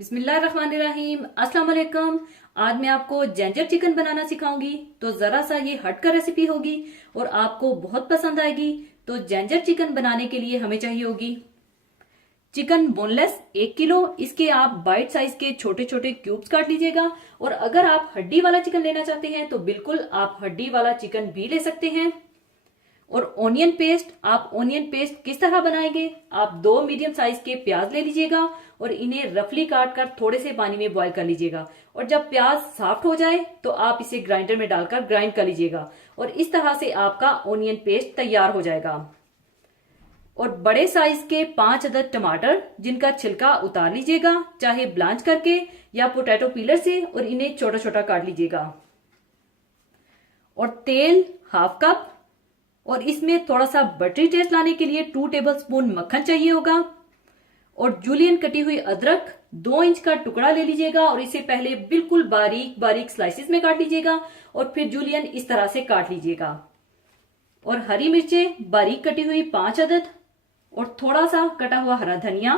बिस्मिल्लाहिर्रहमानिर्रहीम। अस्सलाम वालेकुम। आज मैं आपको जिंजर चिकन बनाना सिखाऊंगी। तो जरा सा ये हटकर रेसिपी होगी और आपको बहुत पसंद आएगी। तो जिंजर चिकन बनाने के लिए हमें चाहिए होगी चिकन बोनलेस 1 किलो। इसके आप बाइट साइज के छोटे छोटे क्यूब्स काट लीजिएगा। और अगर आप हड्डी वाला चिकन लेना चाहते हैं तो बिल्कुल आप हड्डी वाला चिकन भी ले सकते हैं। और ऑनियन पेस्ट, आप ऑनियन पेस्ट किस तरह बनाएंगे, आप 2 मीडियम साइज के प्याज ले लीजिएगा और इन्हें रफली काट कर थोड़े से पानी में बॉईल कर लीजिएगा। और जब प्याज सॉफ्ट हो जाए तो आप इसे ग्राइंडर में डालकर ग्राइंड कर लीजिएगा और इस तरह से आपका ऑनियन पेस्ट तैयार हो जाएगा। और बड़े साइज के 5 अदद टमाटर जिनका छिलका उतार लीजिएगा, चाहे ब्लांच करके या पोटैटो पीलर से, और इन्हें छोटा छोटा काट लीजिएगा। और तेल 1/2 कप, और इसमें थोड़ा सा बटरी टेस्ट लाने के लिए 2 टेबलस्पून मक्खन चाहिए होगा। और जूलियन कटी हुई अदरक 2 इंच का टुकड़ा ले लीजिएगा और इसे पहले बिल्कुल बारीक बारीक स्लाइसिस में काट लीजिएगा और फिर जूलियन इस तरह से काट लीजिएगा। और हरी मिर्चें बारीक कटी हुई 5 अदद, और थोड़ा सा कटा हुआ हरा धनिया,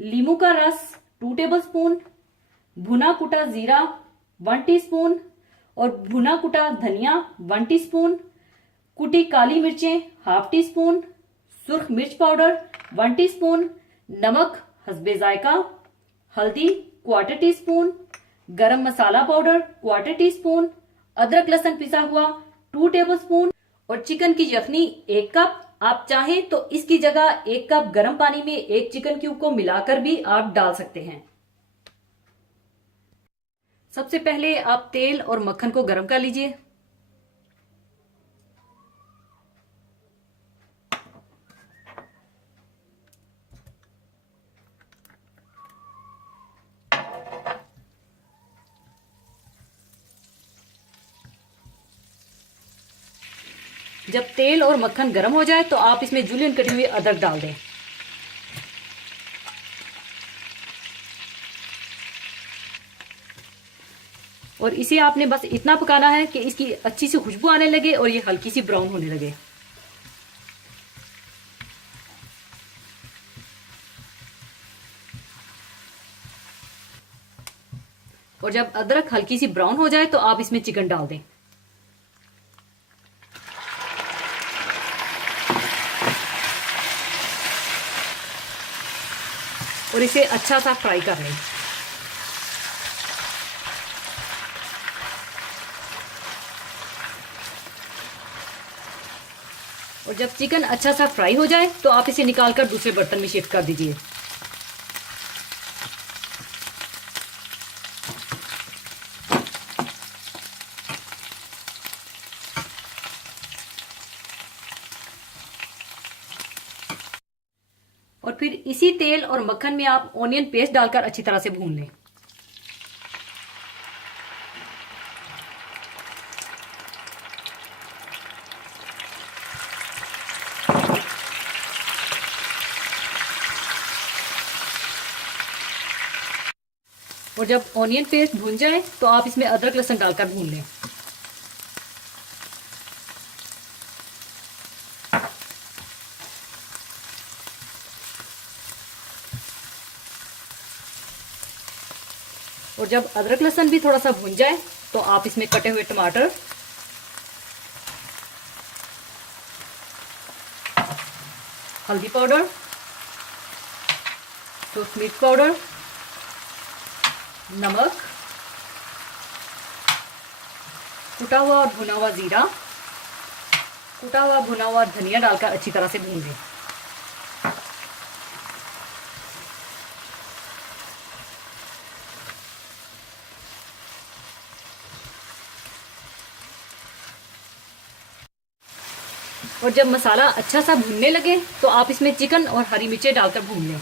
लीमू का रस 2 टेबलस्पून, भुना कुटा जीरा 1 टीस्पून, और भुना कुटा धनिया 1 टीस्पून, कुटी काली मिर्चें 1/2 टीस्पून, सुर्ख मिर्च पाउडर 1 टीस्पून, नमक हस्बे जायका, हल्दी 1/4 टीस्पून, गरम मसाला पाउडर 1/4 टीस्पून, अदरक लहसुन पिसा हुआ 2 टेबलस्पून, और चिकन की यखनी 1 कप। आप चाहें तो इसकी जगह 1 कप गर्म पानी में 1 चिकन क्यूब को मिलाकर भी आप डाल सकते हैं। सबसे पहले आप तेल और मक्खन को गर्म कर लीजिए। जब तेल और मक्खन गर्म हो जाए तो आप इसमें जूलियन कटी हुई अदरक डाल दें। और इसे आपने बस इतना पकाना है कि इसकी अच्छी सी खुशबू आने लगे और ये हल्की सी ब्राउन होने लगे। और जब अदरक हल्की सी ब्राउन हो जाए तो आप इसमें चिकन डाल दें। और इसे अच्छा सा फ्राई कर लें। और जब चिकन अच्छा सा फ्राई हो जाए तो आप इसे निकालकर दूसरे बर्तन में शिफ्ट कर दीजिए। और फिर इसी तेल और मक्खन में आप ऑनियन पेस्ट डालकर अच्छी तरह से भून लें। और जब ऑनियन पेस्ट भून जाए तो आप इसमें अदरक लहसुन डालकर भून लें। और जब अदरक लहसुन भी थोड़ा सा भून जाए तो आप इसमें कटे हुए टमाटर, हल्दी पाउडर, सूर्ख मिर्च पाउडर, नमक, कुटा हुआ और भुना हुआ जीरा, कुटा हुआ भुना हुआ धनिया डालकर अच्छी तरह से भून लें। और जब मसाला अच्छा सा भूनने लगे तो आप इसमें चिकन और हरी मिर्चें डालकर भून लें।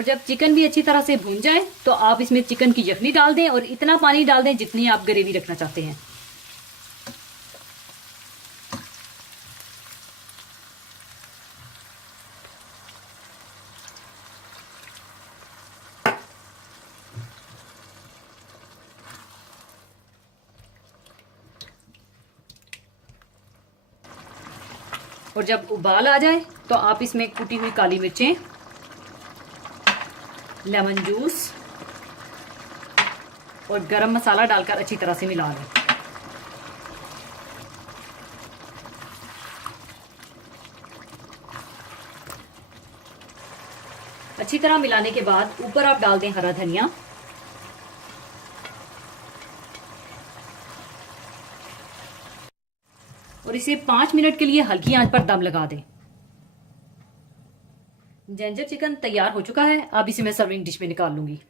और जब चिकन भी अच्छी तरह से भून जाए तो आप इसमें चिकन की यखनी डाल दें और इतना पानी डाल दें जितनी आप ग्रेवी रखना चाहते हैं। और जब उबाल आ जाए तो आप इसमें कुटी हुई काली मिर्चें, लेमन जूस और गरम मसाला डालकर अच्छी तरह से मिला लें। अच्छी तरह मिलाने के बाद ऊपर आप डाल दें हरा धनिया और इसे 5 मिनट के लिए हल्की आंच पर दम लगा दें। जिंजर चिकन तैयार हो चुका है। अब इसे मैं सर्विंग डिश में निकाल लूंगी।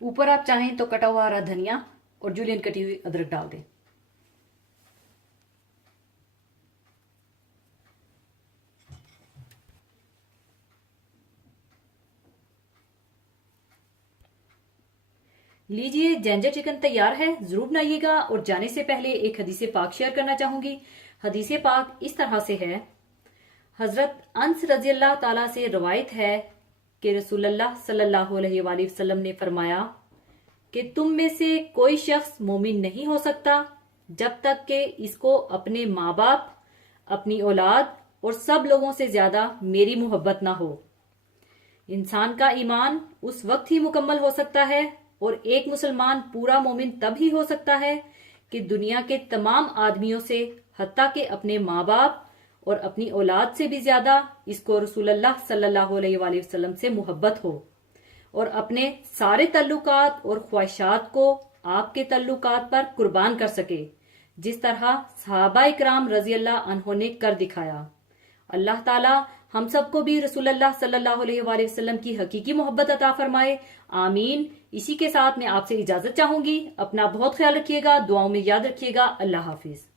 ऊपर आप चाहें तो कटा हुआ हरा धनिया और जूलियन कटी हुई अदरक डाल दें। लीजिए, जिंजर चिकन तैयार है। जरूर बनाइएगा। और जाने से पहले एक हदीसे पाक शेयर करना चाहूंगी। हदीसे पाक इस तरह से है। हजरत अनस रजी अल्लाह ताला से रवायत है कि रसूलुल्लाह सल्लल्लाहु अलैहि वसल्लम ने फरमाया कि तुम में से कोई शख्स मोमिन नहीं हो सकता जब तक कि इसको अपने माँ बाप, अपनी औलाद और सब लोगों से ज्यादा मेरी मोहब्बत ना हो। इंसान का ईमान उस वक्त ही मुकम्मल हो सकता है और एक मुसलमान पूरा मोमिन तब ही हो सकता है कि दुनिया के तमाम आदमियों से, हत्ता के अपने माँ बाप और अपनी औलाद से भी ज्यादा इसको रसूलुल्लाह सल्लल्लाहु अलैहि वसल्लम से मोहब्बत हो और अपने सारे तल्लुकात और ख्वाहिशात को आपके तल्लुकात पर कुर्बान कर सके, जिस तरह सहाबा इकराम रजी अल्लाह अन्हों ने कर दिखाया। अल्लाह ताला हम सबको भी रसूलुल्लाह सल्लल्लाहु अलैहि वसल्लम की हकीकी मोहब्बत अता फरमाए। आमीन। इसी के साथ मैं आपसे इजाजत चाहूंगी। अपना बहुत ख्याल रखिएगा, दुआओं में याद रखिएगा। अल्लाह हाफिज।